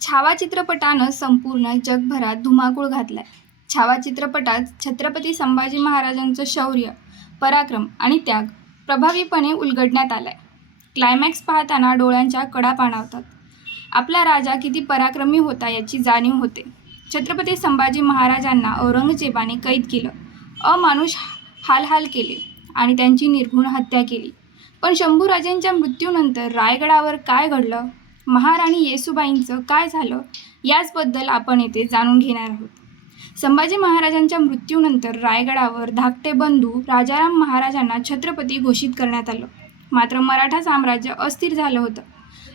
छावा चित्रपटानं संपूर्ण जगभरात धुमाकूळ घातलाय. छावा चित्रपटात छत्रपती संभाजी महाराजांचं शौर्य पराक्रम आणि त्याग प्रभावीपणे उलगडण्यात आलाय. क्लायमॅक्स पाहताना डोळ्यांच्या कडा पाणावतात. आपला राजा किती पराक्रमी होता याची जाणीव होते. छत्रपती संभाजी महाराजांना औरंगजेबाने कैद केलं. अमानुष हालहाल केले आणि त्यांची निर्घुण हत्या केली. पण शंभूराजेंच्या मृत्यूनंतर रायगडावर काय घडलं? महाराणी येसुबाईंचं काय झालं? याचबद्दल आपण येथे जाणून घेणार आहोत. संभाजी महाराजांच्या मृत्यूनंतर रायगडावर धाकटे बंधू राजाराम महाराजांना छत्रपती घोषित करण्यात आलं. मात्र मराठा साम्राज्य अस्थिर झालं होतं.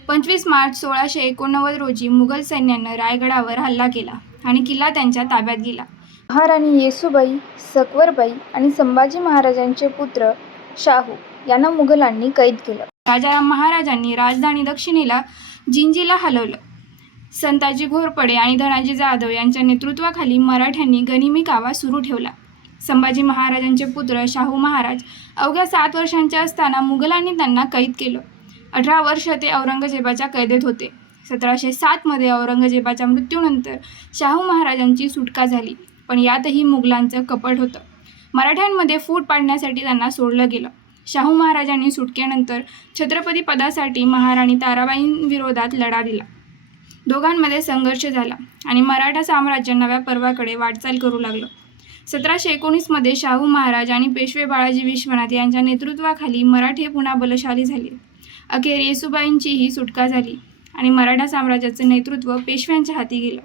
पंचवीस मार्च सोळाशे एकोणनव्वद रोजी मुघल सैन्यानं रायगडावर हल्ला केला आणि किल्ला त्यांच्या ताब्यात गेला. महाराणी येसुबाई सकवरबाई आणि संभाजी महाराजांचे पुत्र शाहू यांना मुघलांनी कैद केलं. राजाराम महाराजांनी राजधानी दक्षिणेला जिंजीला हलवलं. संताजी घोरपडे आणि धनाजी जाधव यांच्या नेतृत्वाखाली मराठ्यांनी गनिमी कावा सुरू ठेवला. संभाजी महाराजांचे पुत्र शाहू महाराज अवघ्या सात वर्षांचे असताना मुघलांनी त्यांना कैद केलं. अठरा वर्ष ते औरंगजेबाच्या कैदेत होते. सतराशे सातमध्ये औरंगजेबाच्या मृत्यूनंतर शाहू महाराजांची सुटका झाली पण यातही मुघलांचं कपट होतं. मराठ्यांमध्ये फूट पाडण्यासाठी त्यांना सोडलं गेलं. शाहू महाराजांनी सुटकेनंतर छत्रपती पदासाठी महाराणी ताराबाईंविरोधात लढा दिला. दोघांमध्ये संघर्ष झाला आणि मराठा साम्राज्य नव्या पर्वाकडे वाटचाल करू लागलं. सतराशे एकोणीसमध्ये शाहू महाराज आणि पेशवे बाळाजी विश्वनाथ यांच्या नेतृत्वाखाली मराठे पुन्हा बलशाली झाले. अखेर येसुबाईंचीही सुटका झाली आणि मराठा साम्राज्याचं नेतृत्व पेशव्यांच्या हाती गेलं.